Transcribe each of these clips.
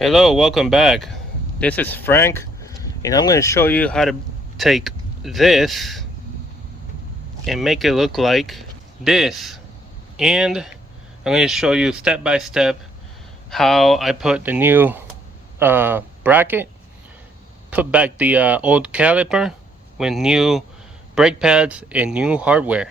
Hello, welcome back. This is Frank, and I'm going to show you how to take this and make it look like this. And I'm going to show you step by step how I put the new bracket, put back the old caliper with new brake pads and new hardware.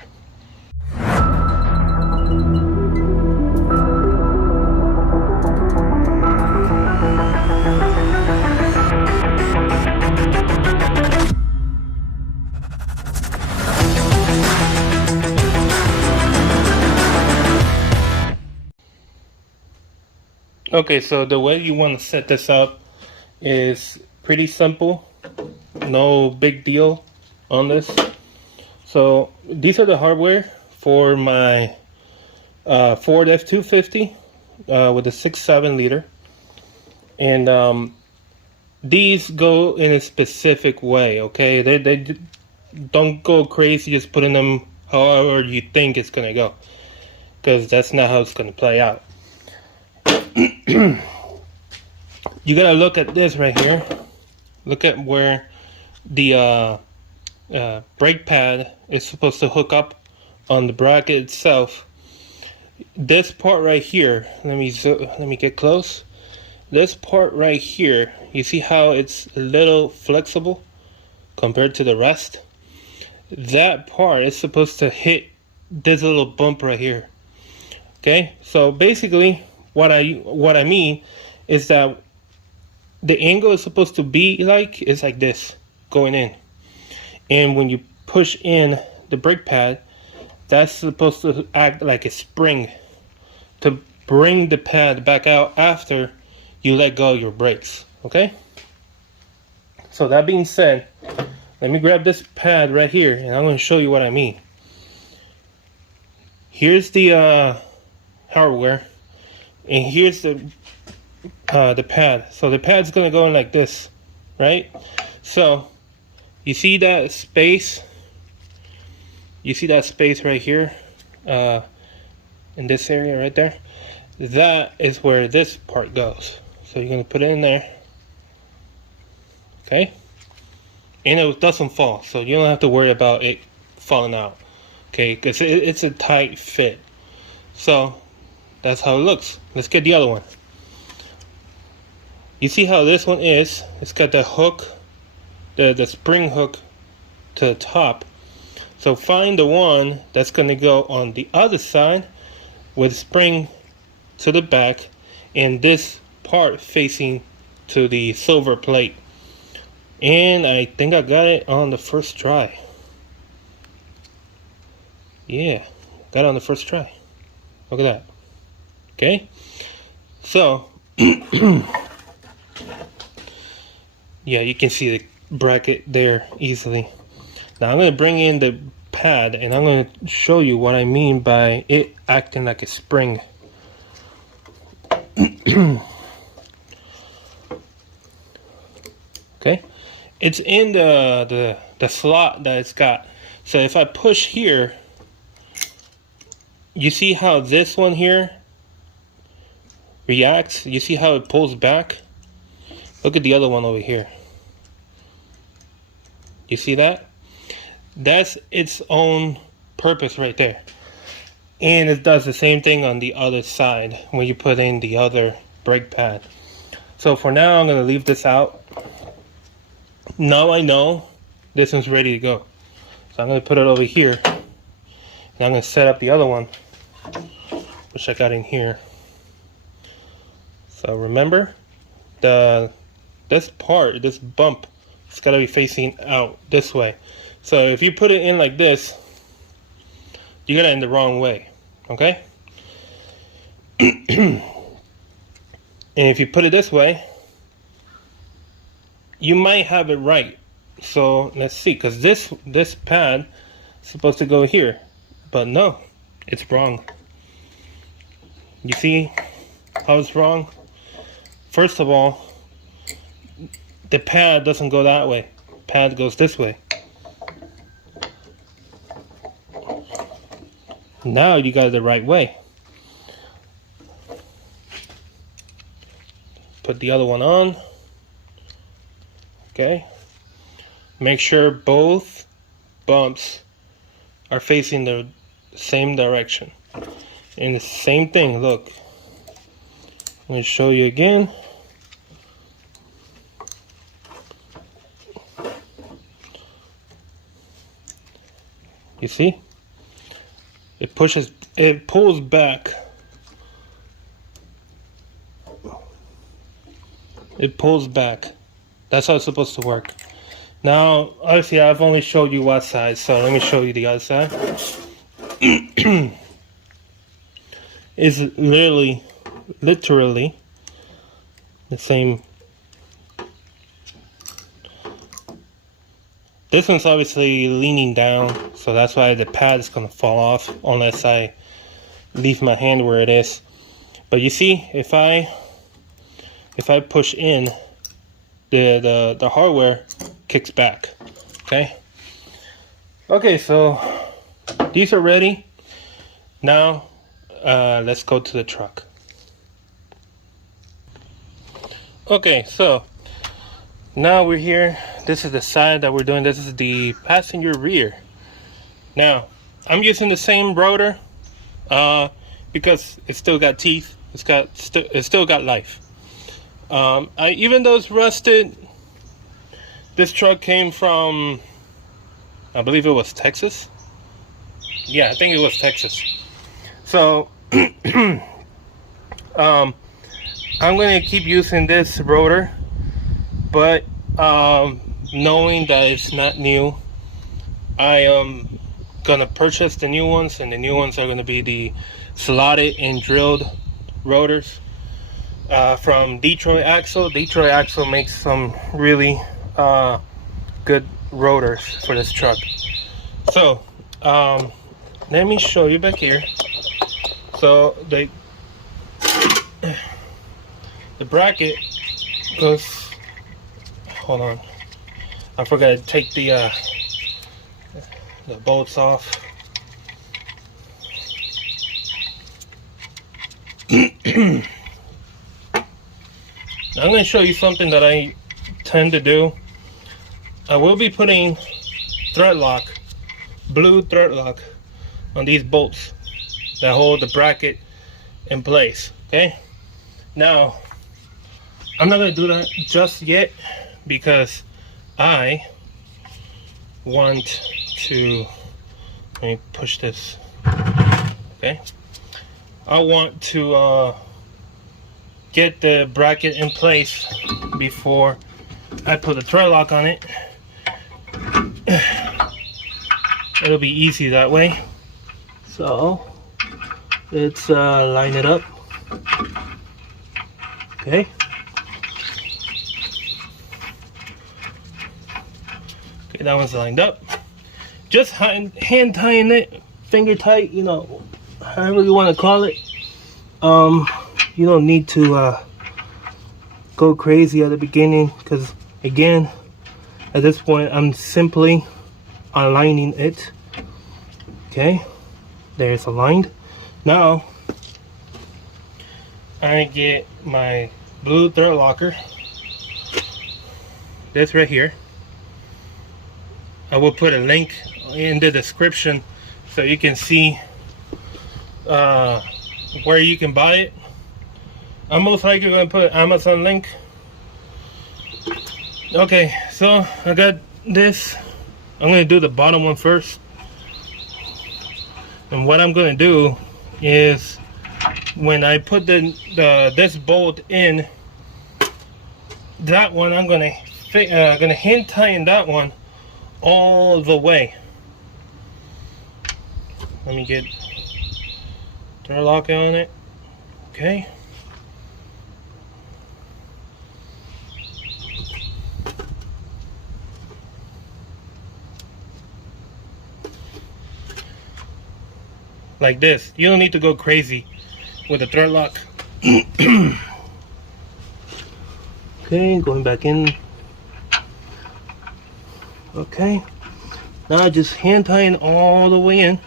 Okay, so the way you want to set this up is pretty simple. No big deal on this. So these are the hardware for my Ford F250 with a 6.7 liter. And these go in a specific way, okay? They don't go crazy just putting them however you think it's going to go, because that's not how it's going to play out. You gotta look at this right here. Look at where the brake pad is supposed to hook up on the bracket itself. This part right here, let me get close. This part right here, you see how it's a little flexible compared to the rest? That part is supposed to hit this little bump right here. Okay, so basically what I mean is that the angle is supposed to be like, it's like this going in, and when you push in the brake pad, that's supposed to act like a spring to bring the pad back out after you let go of your brakes. Okay, so that being said, let me grab this pad right here and I'm going to show you what I mean. Here's the hardware, and here's the pad. So the pad's gonna go in like this, right? So you see that space? You see that space right here, in this area right there? That is where this part goes. So you're gonna put it in there, okay? And it doesn't fall, so you don't have to worry about it falling out, okay? Because it's a tight fit. So that's how it looks. Let's get the other one. You see how this one is? It's got the hook, the spring hook to the top. So find the one that's going to go on the other side with spring to the back and this part facing to the silver plate. And I think I got it on the first try. Yeah, got it on the first try. Look at that. Okay, so yeah, you can see the bracket there easily. Now I'm going to bring in the pad and I'm going to show you what I mean by it acting like a spring. Okay, it's in the slot that it's got. So if I push here, you see how this one here reacts? You see how it pulls back? Look at the other one over here. You see that? That's its own purpose right there. And it does the same thing on the other side when you put in the other brake pad. So for now, I'm going to leave this out. Now I know this one's ready to go. So I'm going to put it over here. And I'm going to set up the other one, which I got in here. So remember, this part, this bump, it's got to be facing out this way. So if you put it in like this, you got it in the wrong way, okay? And if you put it this way, you might have it right. So let's see, because this pad is supposed to go here, but no, it's wrong. You see how it's wrong? First of all, the pad doesn't go that way. Pad goes this way. Now you got it the right way. Put the other one on. Okay. Make sure both bumps are facing the same direction. And the same thing, look. I'm going to show you again. You see? It pulls back. It pulls back. That's how it's supposed to work. Now, obviously, I've only showed you one side, so let me show you the other side. It's literally the same. This one's obviously leaning down, so that's why the pad is going to fall off unless I leave my hand where it is. But you see, if I push in, the hardware kicks back. Okay, so these are ready. Now let's go to the truck. Okay, so now we're here. This is the side that we're doing. This is the passenger rear. Now I'm using the same rotor because it's still got teeth. It's still got life. Even though it's rusted, this truck came from, I believe it was Texas. Yeah, I think it was Texas. So I'm going to keep using this rotor, but knowing that it's not new, I am going to purchase the new ones, and the new ones are going to be the slotted and drilled rotors from Detroit Axle. Detroit Axle makes some really good rotors for this truck. So let me show you back here. So the bracket goes, hold on, I forgot to take the bolts off. I'm going to show you something that I tend to do. I will be putting thread lock, blue thread lock, on these bolts that hold the bracket in place. Okay, now I'm not going to do that just yet because I want to, let me push this. Okay, I want to get the bracket in place before I put the thread lock on it. It'll be easy that way. So let's line it up. Okay. Okay, that one's lined up. Just hand tying it, finger tight, you know, however you want to call it. You don't need to go crazy at the beginning, because again, at this point I'm simply aligning it. Okay, there's aligned. Now I get my blue thread locker, this right here. I will put a link in the description so you can see where you can buy it. I'm most likely going to put an Amazon link. Okay, so I got this. I'm going to do the bottom one first. And what I'm going to do is, when I put this bolt in, that one I'm going to hand tighten that one all the way. Let me get thread lock on it. Okay. Like this. You don't need to go crazy with the thread lock. Okay, going back in. Okay, now just hand tying all the way in.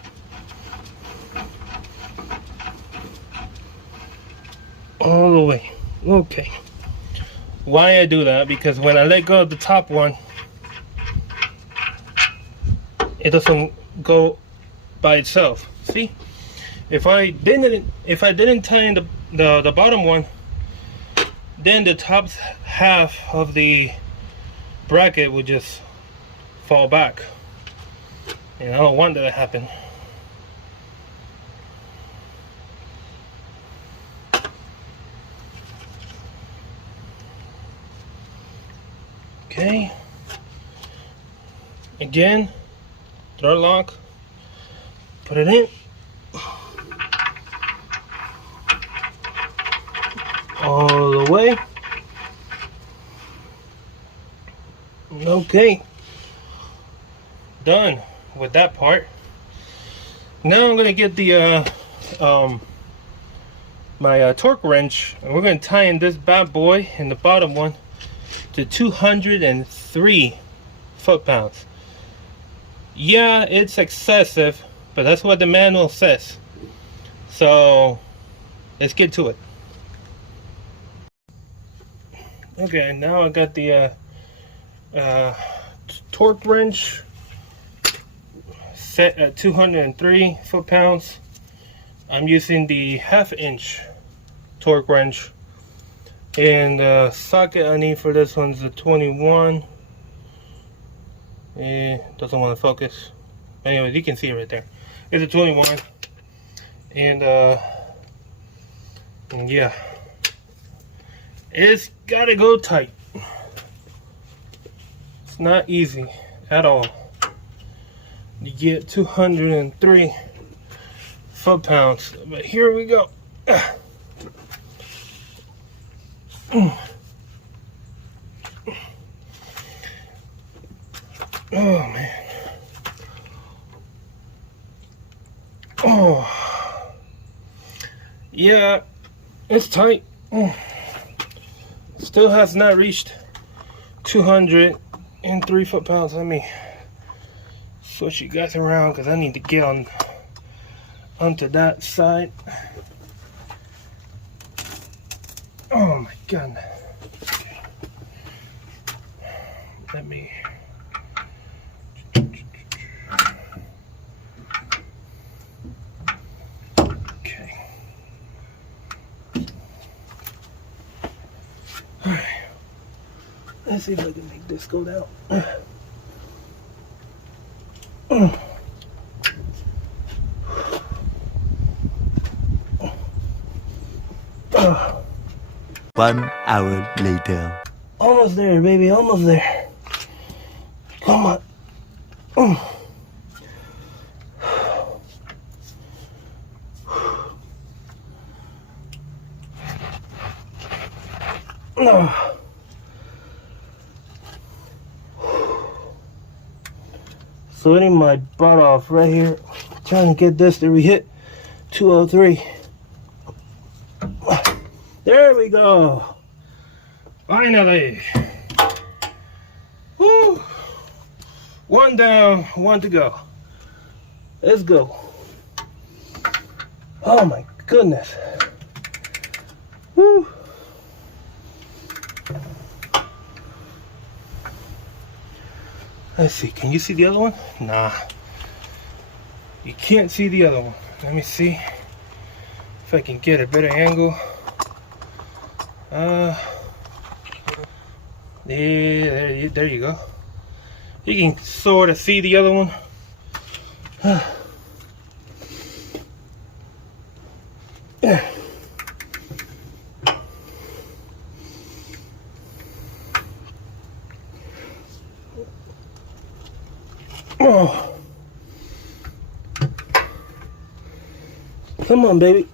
All the way. Okay. Why I do that? Because when I let go of the top one, it doesn't go by itself. See, if I didn't tighten the bottom one, then the top half of the bracket would just fall back, and I don't want that to happen. Okay, again, thread lock, put it in, all the way. Okay, done with that part. Now I'm gonna get the my torque wrench, and we're gonna tie in this bad boy in the bottom one to 203 foot-pounds. Yeah, it's excessive, but that's what the manual says. So let's get to it. Okay, now I got the torque wrench set at 203 foot-pounds. I'm using the 1/2 inch torque wrench, and the socket I need for this one's the 21. Doesn't want to focus. Anyways, you can see it right there. It's a 21, and yeah, it's gotta go tight. It's not easy at all to get 203 foot-pounds, but here we go. Oh man. Oh. Yeah, it's tight. Still has not reached 203 foot-pounds. Let me switch you guys around because I need to get onto that side. Oh my goodness. Okay. Let me. Okay. Alright. Let's see if I can make this go down. One hour later. Almost there, baby, almost there. Come on. Sweating my butt off right here, trying to get this to hit 203. There we go. Finally. Woo. One down, one to go. Let's go. Oh my goodness. Woo. Let's see, can you see the other one? Nah. You can't see the other one. Let me see if I can get a better angle. Yeah, there you go. You can sort of see the other one. Yeah. Oh. Come on, baby.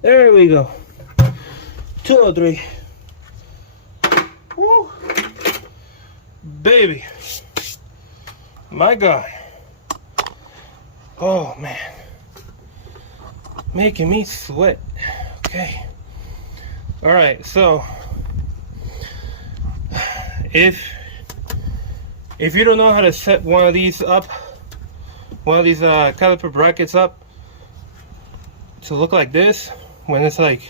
There we go. 203. Woo. Baby. My God. Oh man. Making me sweat. Okay. Alright, so if you don't know how to set one of these up, one of these caliper brackets up to look like this when it's like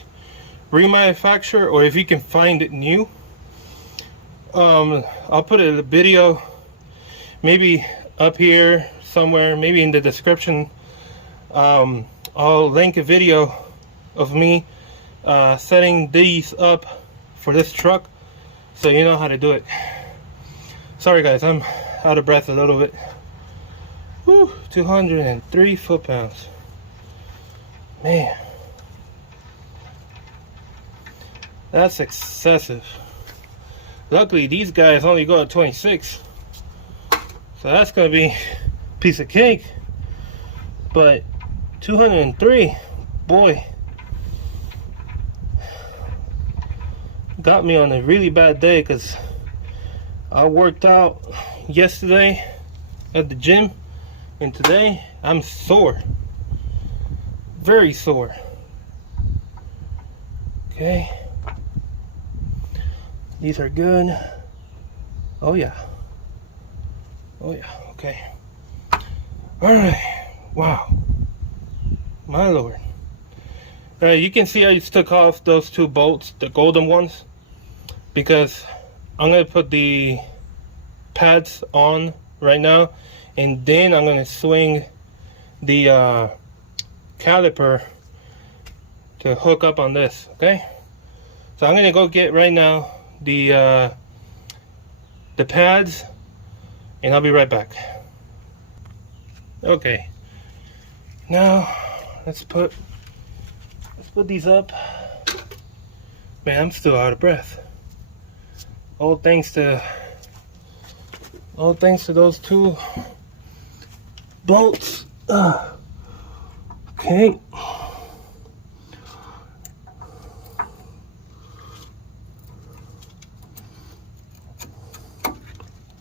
remanufactured, or if you can find it new. I'll put a video maybe up here somewhere, maybe in the description. I'll link a video of me setting these up for this truck, so you know how to do it. Sorry guys, I'm out of breath a little bit. Whew, 203 foot-pounds. Man, that's excessive. Luckily these guys only go at 26, so that's gonna be a piece of cake. But 203, boy, got me on a really bad day, because I worked out yesterday at the gym, and today I'm sore, very sore. Okay, these are good. Oh yeah, oh yeah. Okay, all right. Wow, my lord. You can see I just took off those two bolts, the golden ones, because I'm gonna put the pads on right now, and then I'm gonna swing the caliper to hook up on this. Okay, so I'm gonna go get right now the pads, and I'll be right back. Okay, now let's put these up. Man, I'm still out of breath. All thanks to those two bolts. Okay.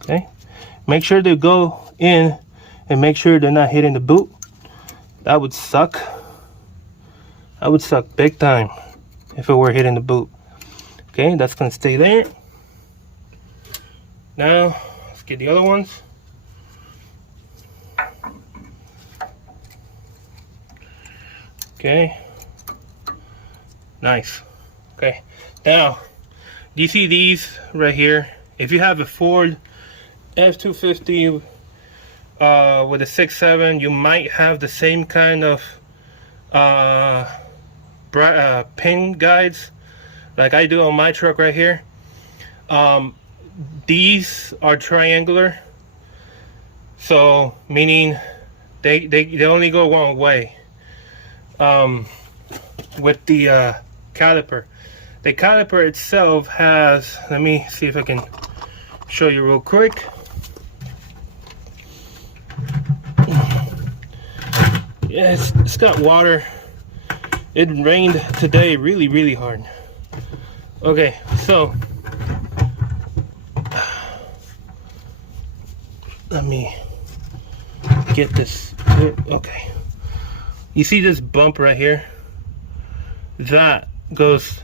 Okay. Make sure they go in, and make sure they're not hitting the boot. That would suck. That would suck big time if it were hitting the boot. Okay, that's gonna stay there. Now let's get the other ones. Okay, nice. Okay, now do you see these right here? If you have a Ford F250 with a 6.7, you might have the same kind of pin guides like I do on my truck right here. These are triangular, so meaning they only go one way. With the caliper, the caliper itself has, let me see if I can show you real quick. Yeah, it's got water. It rained today really hard. Okay, so let me get this. Okay, you see this bump right here? That goes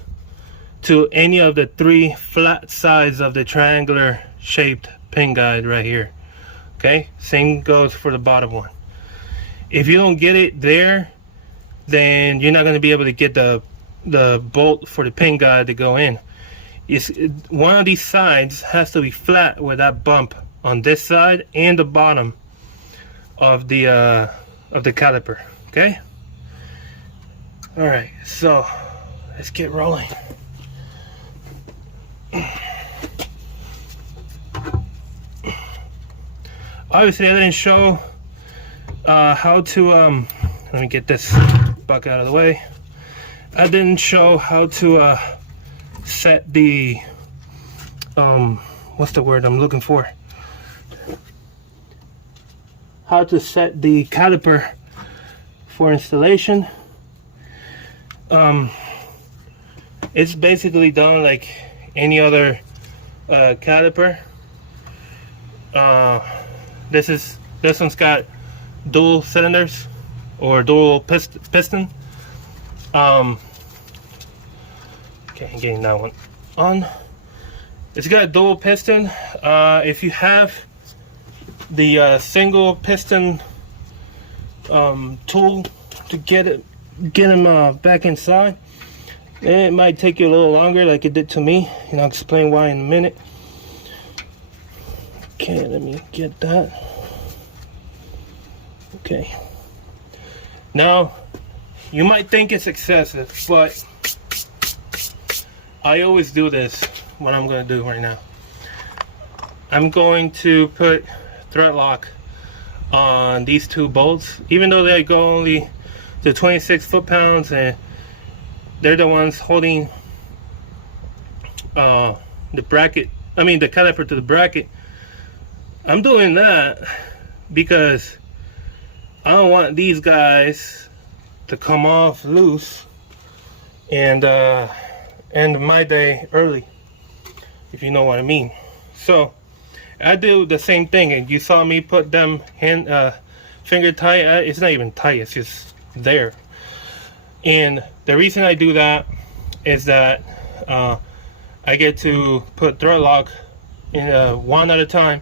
to any of the three flat sides of the triangular shaped pin guide right here. Okay, same goes for the bottom one. If you don't get it there, then you're not going to be able to get the bolt for the pin guide to go in. One of these sides has to be flat with that bump on this side and the bottom of the caliper. Okay. All right, so let's get rolling. Obviously, I didn't show how to let me get this bucket out of the way. I didn't show how to set the what's the word I'm looking for? How to set the caliper for installation. It's basically done like any other caliper. This one's got dual cylinders or dual piston. Okay, I'm getting that one on. It's got a dual piston. If you have the single piston tool to get him back inside, It might take you a little longer like it did to me, and I'll explain why in a minute. Okay, let me get that. Okay. Now, you might think it's excessive, but I always do this. What I'm going to do right now. I'm going to put thread lock on these two bolts, even though they go only to 26 foot-pounds, and they're the ones holding the bracket, I mean the caliper to the bracket. I'm doing that because I don't want these guys to come off loose and end my day early, if you know what I mean. So I do the same thing, and you saw me put them finger tight. It's not even tight, it's just there. And the reason I do that is that I get to put thread lock in one at a time,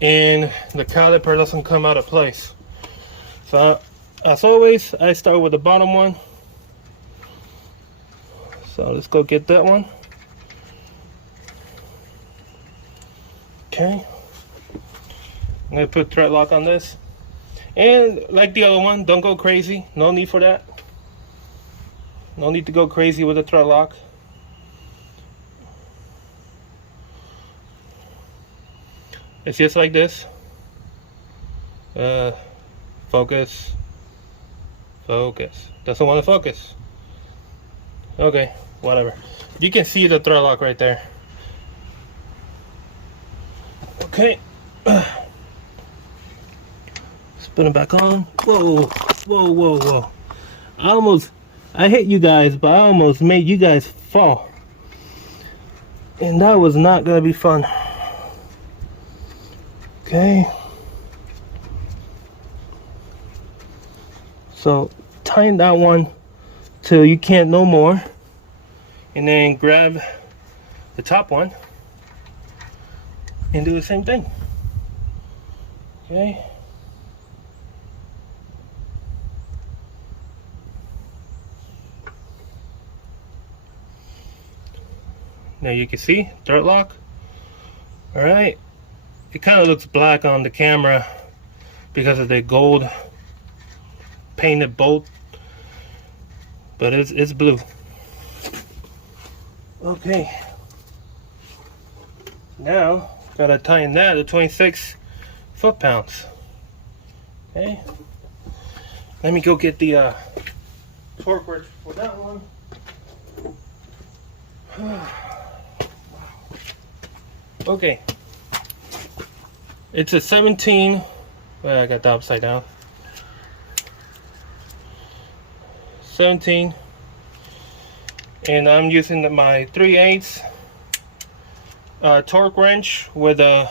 and the caliper doesn't come out of place. So as always, I start with the bottom one. So let's go get that one. Okay, I'm gonna put thread lock on this, and like the other one, don't go crazy. No need for that. No need to go crazy with the thread lock. It's just like this. Focus. Focus. Doesn't want to focus. Okay, whatever. You can see the thread lock right there. Okay. Put it back on. Whoa, whoa, whoa, whoa. I hit you guys, but I almost made you guys fall. And that was not gonna be fun. Okay. So tighten that one till you can't no more. And then grab the top one and do the same thing. Okay. Now you can see thread lock. All right, it kind of looks black on the camera because of the gold painted bolt, but it's blue. Okay, now gotta tighten that to 26 foot-pounds. Okay, let me go get the torque wrench for that one. Okay, it's a 17. Well, I got that upside down. 17, and I'm using my 3/8 torque wrench with a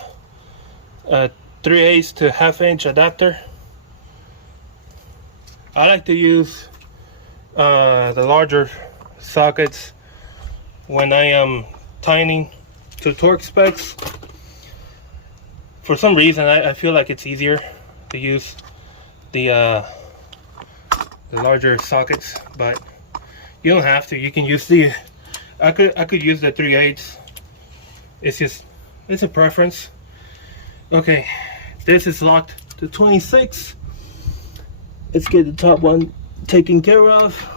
3/8 to 1/2 inch adapter. I like to use the larger sockets when I am tightening to torque specs. For some reason, I feel like it's easier to use the larger sockets, but you don't have to. You can use the I could use the 3/8. It's a preference. Okay, this is locked to 26. Let's get the top one taken care of.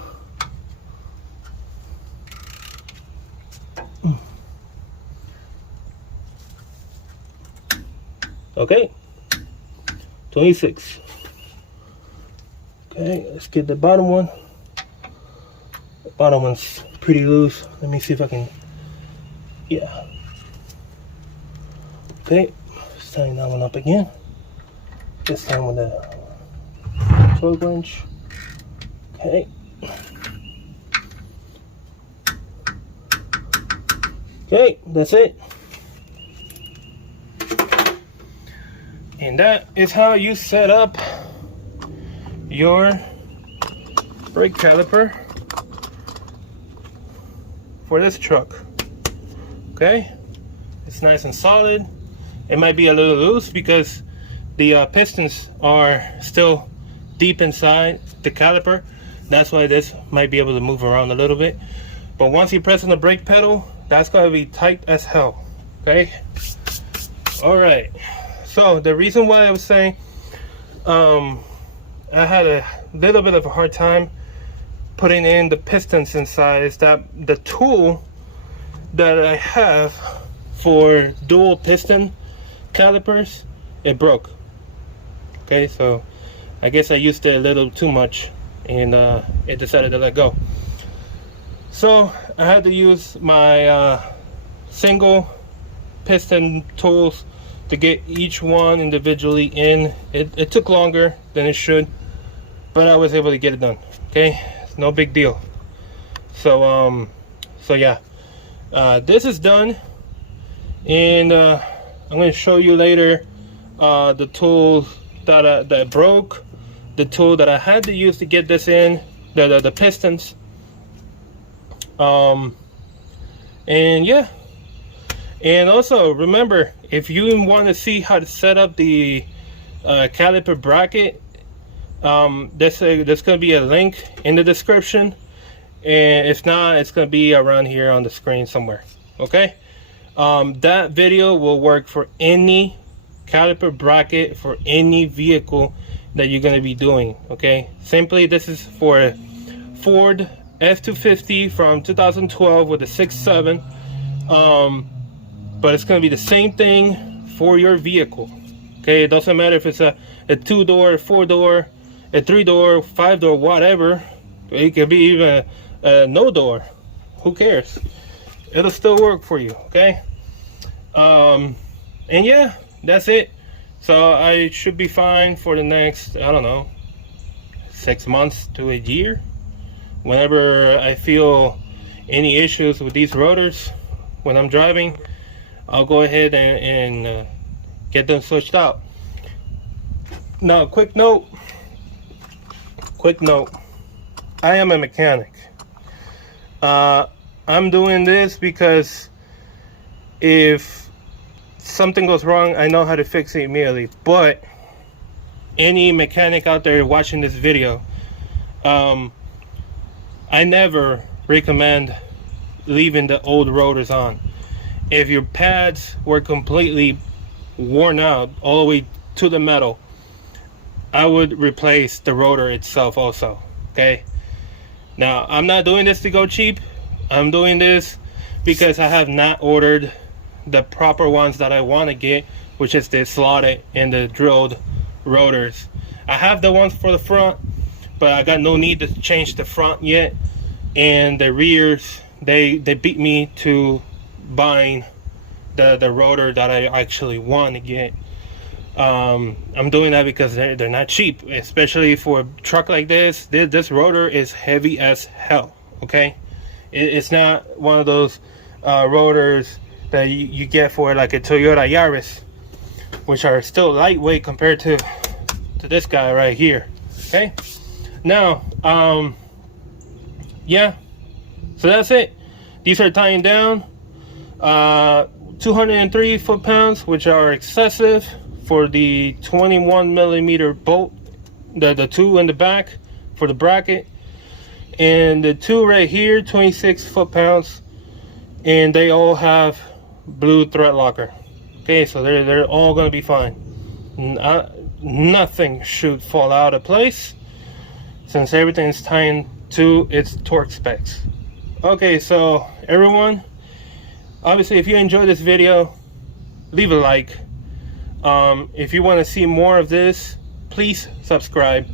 Okay, 26. Okay, let's get the bottom one. The bottom one's pretty loose. Let me see if I can, yeah. Okay, let's tighten that one up again. This time with the torque wrench. Okay. Okay, that's it. And that is how you set up your brake caliper for this truck. Okay, it's nice and solid. It might be a little loose because the pistons are still deep inside the caliper. That's why this might be able to move around a little bit. But once you press on the brake pedal, that's going to be tight as hell. Okay. All right. So the reason why I was saying I had a little bit of a hard time putting in the pistons inside is that the tool that I have for dual piston calipers, it broke. Okay, so I guess I used it a little too much, and it decided to let go. So I had to use my single piston tools to get each one individually in. It took longer than it should, but I was able to get it done. Okay, it's no big deal. So yeah, this is done, and I'm going to show you later the tool that broke, the tool that I had to use to get this in, the pistons, and yeah. And also remember, if you want to see how to set up the caliper bracket, there's going to be a link in the description, and if not, it's going to be around here on the screen somewhere. Okay, that video will work for any caliper bracket for any vehicle that you're going to be doing. Okay, simply this is for a Ford F250 from 2012 with a 6.7, but it's going to be the same thing for your vehicle. Okay, it doesn't matter if it's a 2-door, 4-door, a 3-door, 5-door, whatever. It could be even a no door. Who cares? It'll still work for you. Okay, and yeah, that's it. So I should be fine for the next, I don't know, 6 months to a year. Whenever I feel any issues with these rotors when I'm driving, I'll go ahead and get them switched out. Now, quick note, I am a mechanic. I'm doing this because if something goes wrong, I know how to fix it immediately. But any mechanic out there watching this video, I never recommend leaving the old rotors on. If your pads were completely worn out all the way to the metal, I would replace the rotor itself also. Okay, now I'm not doing this to go cheap. I'm doing this because I have not ordered the proper ones that I want to get, which is the slotted and the drilled rotors. I have the ones for the front, but I got no need to change the front yet, and the rears, they beat me to buying the rotor that I actually want to get. I'm doing that because they're not cheap, especially for a truck like this. This rotor is heavy as hell. Okay, it's not one of those rotors that you get for like a Toyota Yaris, which are still lightweight compared to this guy right here. Okay, now yeah, so that's it. These are tying down 203 foot-pounds, which are excessive for the 21 millimeter bolt, the two in the back for the bracket, and the two right here 26 foot-pounds, and they all have blue thread locker. Okay, so they're all gonna be fine. Nothing should fall out of place since everything's tying to its torque specs. Okay, so everyone, obviously if you enjoyed this video, leave a like. If you want to see more of this, please subscribe,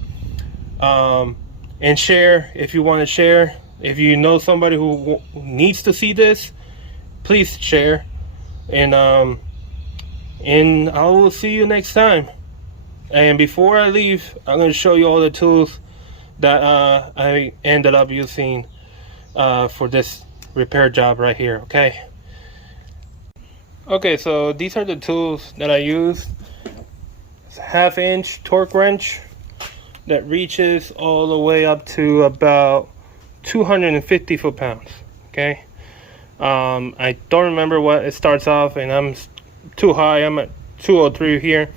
and share if you want to share. If you know somebody who needs to see this, please share, and I will see you next time. And before I leave, I'm going to show you all the tools that I ended up using for this repair job right here. Okay, so these are the tools that I use. It's a 1/2 inch torque wrench that reaches all the way up to about 250 foot-pounds. Okay, I don't remember what it starts off, and I'm too high. I'm at 203 here.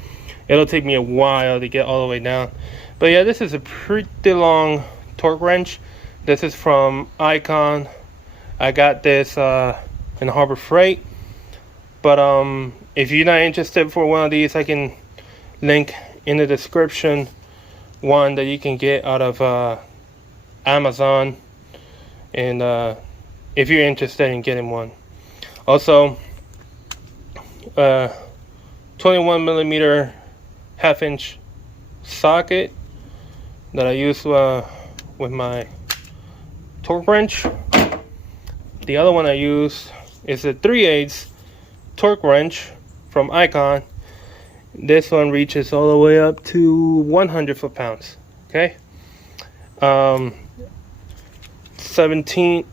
It'll take me a while to get all the way down. But yeah, this is a pretty long torque wrench. This is from Icon. I got this in Harbor Freight. But if you're not interested for one of these, I can link in the description one that you can get out of Amazon, and if you're interested in getting one. Also, 21mm 1/2" socket that I use with my torque wrench. The other one I use is a 3/8 torque wrench from Icon. This one reaches all the way up to 100 foot-pounds. Okay. 17mm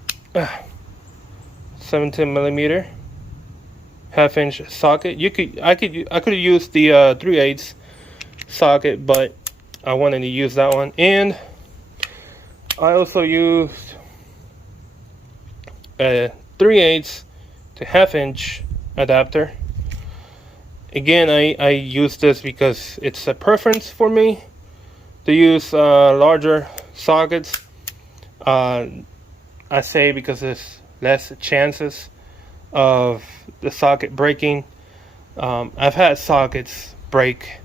1/2" socket. I could have used the 3/8 socket, but I wanted to use that one. And I also used a 3/8 to 1/2" adapter. Again, I use this because it's a preference for me to use larger sockets. I say because there's less chances of the socket breaking. I've had sockets break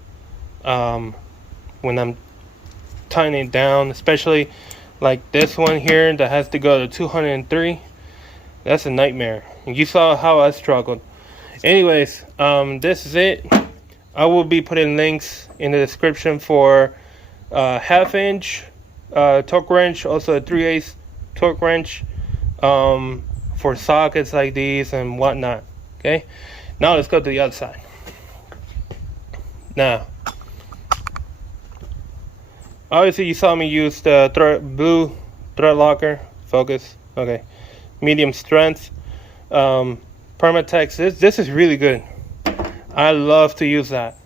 when I'm tightening it down, especially like this one here that has to go to 203. That's a nightmare. You saw how I struggled. Anyways, this is it. I will be putting links in the description for 1/2" torque wrench, also a 3/8 torque wrench, for sockets like these and whatnot. Okay, now let's go to the other side. Now, obviously you saw me use the blue thread locker. Focus. Okay, medium strength. Permatex. This is really good. I love to use that.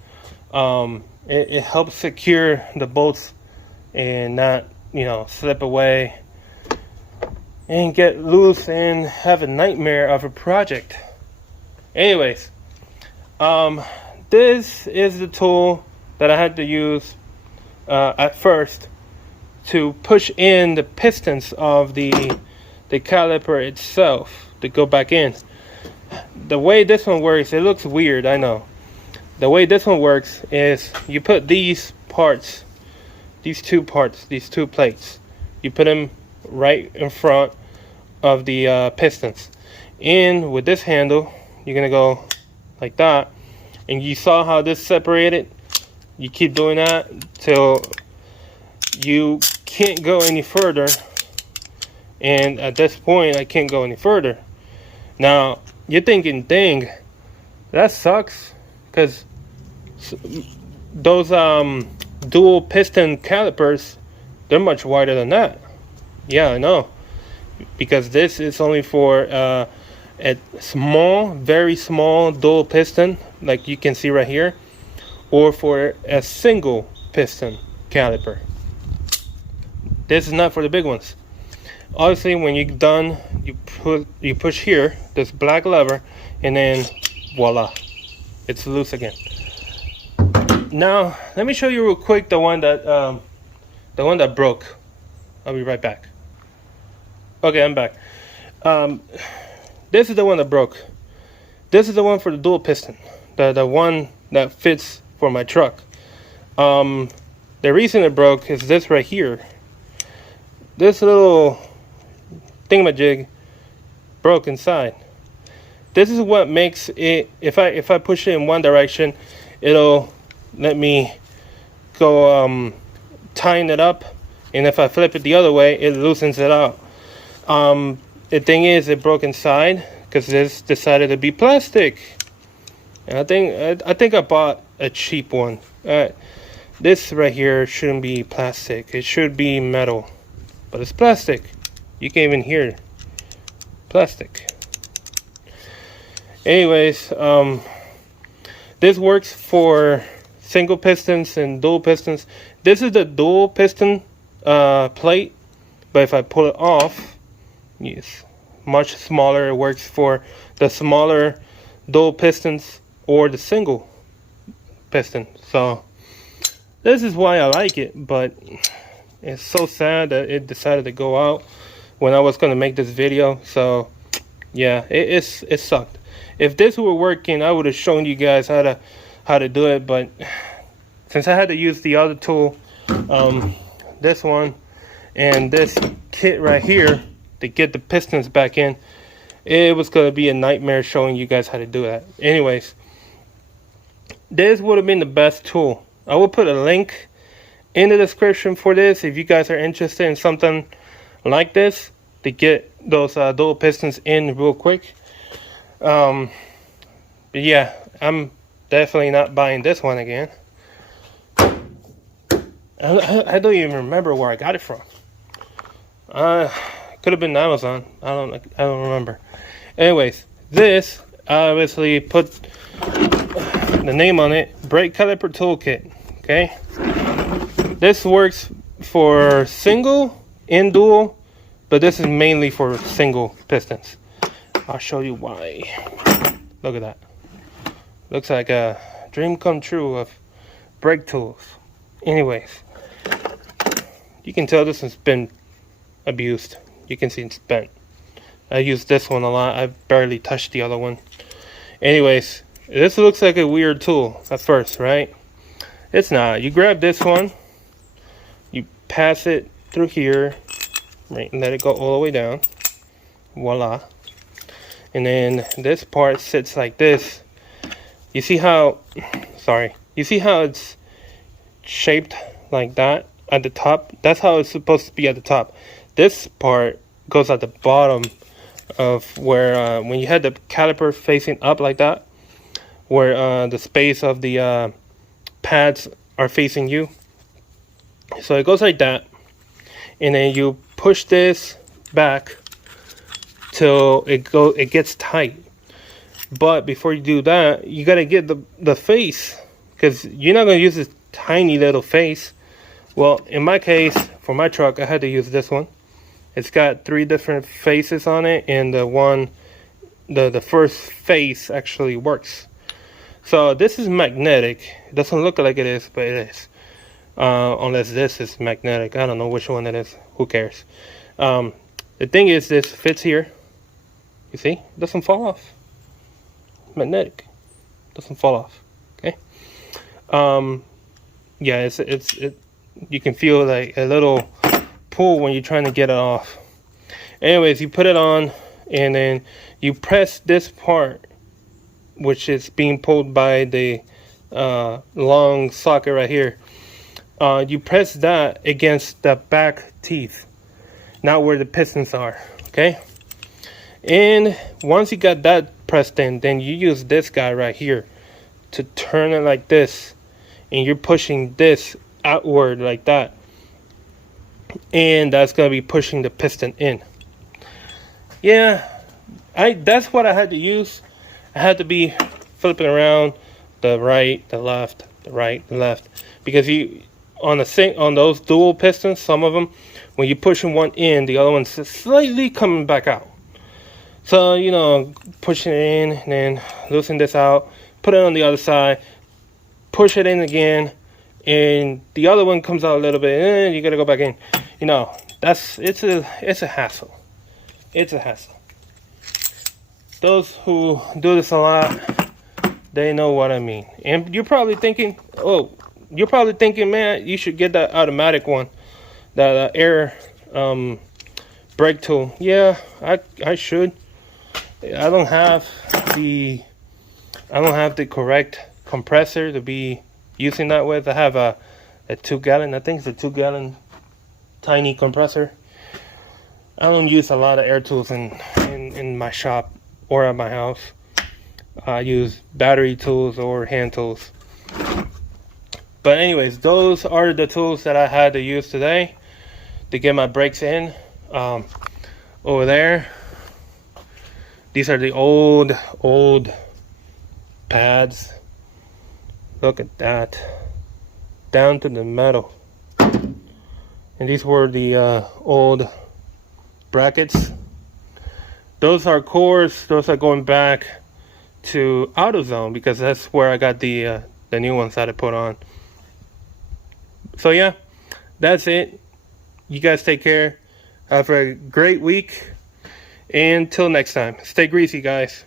It helps secure the bolts and not, slip away and get loose and have a nightmare of a project. Anyways, this is the tool that I had to use at first to push in the pistons of the caliper itself to go back in. The way this one works, it looks weird, I know. The way this one works is you put these parts, these two plates, you put them right in front of the pistons. And with this handle, you're gonna go like that. And you saw how this separated? You keep doing that till you can't go any further. And at this point, I can't go any further. Now, you're thinking, dang, that sucks, because those dual piston calipers, they're much wider than that. Yeah, I know, because this is only for a small, very small dual piston, like you can see right here, or for a single piston caliper. This is not for the big ones. Obviously, when you're done, you push here, this black lever, and then voila, it's loose again. Now, let me show you real quick the one that broke. I'll be right back. Okay, I'm back. This is the one that broke. This is the one for the dual piston, the one that fits for my truck. The reason it broke is this right here. This little thingamajig broke inside. This is what makes it, if I push it in one direction, it'll let me go tighten it up, and if I flip it the other way, it loosens it out. The thing is, it broke inside because this decided to be plastic, and I think I bought a cheap one. This right here shouldn't be plastic, it should be metal, but it's plastic. You can't even hear plastic. Anyways, this works for single pistons and dual pistons. This is the dual piston plate, but if I pull it off, it's much smaller. It works for the smaller dual pistons or the single piston. So this is why I like it, but it's so sad that it decided to go out. when I was gonna make this video. So yeah, it sucked. If this were working, I would have shown you guys how to do it, but since I had to use the other tool, this one and this kit right here to get the pistons back in, it was gonna be a nightmare showing you guys how to do that. Anyways, this would have been the best tool. I will put a link in the description for this if you guys are interested in something like this to get those dual pistons in real quick. But yeah, I'm definitely not buying this one again. I don't even remember where I got it from. Could have been Amazon. I don't remember. Anyways, this I obviously put the name on it, brake caliper toolkit. Okay, this works for single and dual, but this is mainly for single pistons. I'll show you why. Look at that. Looks like a dream come true of brake tools. Anyways, you can tell this has been abused. You can see it's bent. I use this one a lot. I barely touched the other one. Anyways, this looks like a weird tool at first, right? It's not. You grab this one, you pass it through here, right, and let it go all the way down. Voila. And then this part sits like this. You see how, you see how it's shaped like that at the top? That's how it's supposed to be at the top. This part goes at the bottom of where, when you had the caliper facing up like that, where the space of the pads are facing you. So it goes like that, and then you push this back till it gets tight. But before you do that, you gotta get the face, because you're not gonna use this tiny little face. Well, in my case, for my truck, I had to use this one. It's got 3 different faces on it, and the first face actually works. So this is magnetic. It doesn't look like it is, but it is. Unless this is magnetic. I don't know which one it is. Who cares? The thing is, this fits here. You see? It doesn't fall off. Magnetic. Doesn't fall off. Okay. Yeah, it. You can feel like a little pull when you're trying to get it off. Anyways, you put it on, and then you press this part, which is being pulled by the long socket right here. You press that against the back teeth, not where the pistons are. Okay, and once you got that pressed in, then you use this guy right here to turn it like this, and you're pushing this outward like that, and that's gonna be pushing the piston in. Yeah, that's what I had to use. I had to be flipping around the right, the left, the right, the left, because you on those dual pistons, some of them, when you're pushing one in, the other one's slightly coming back out. So, you know, pushing it in, and then loosen this out, put it on the other side, push it in again, and the other one comes out a little bit, and you gotta go back in. You know, it's a hassle. It's a hassle. Those who do this a lot, they know what I mean. And you're probably thinking, man, you should get that automatic one, that air brake tool. Yeah, I should. I don't have the correct compressor to be using that with. I have a 2-gallon. I think it's a 2-gallon tiny compressor. I don't use a lot of air tools in my shop or at my house. I use battery tools or hand tools. But anyways, those are the tools that I had to use today to get my brakes in. Over there, these are the old pads. Look at that, down to the metal. And these were the old brackets. Those are cores. Those are going back to AutoZone, because that's where I got the new ones that I put on. So yeah, that's it. You guys take care. Have a great week. And till next time, stay greasy, guys.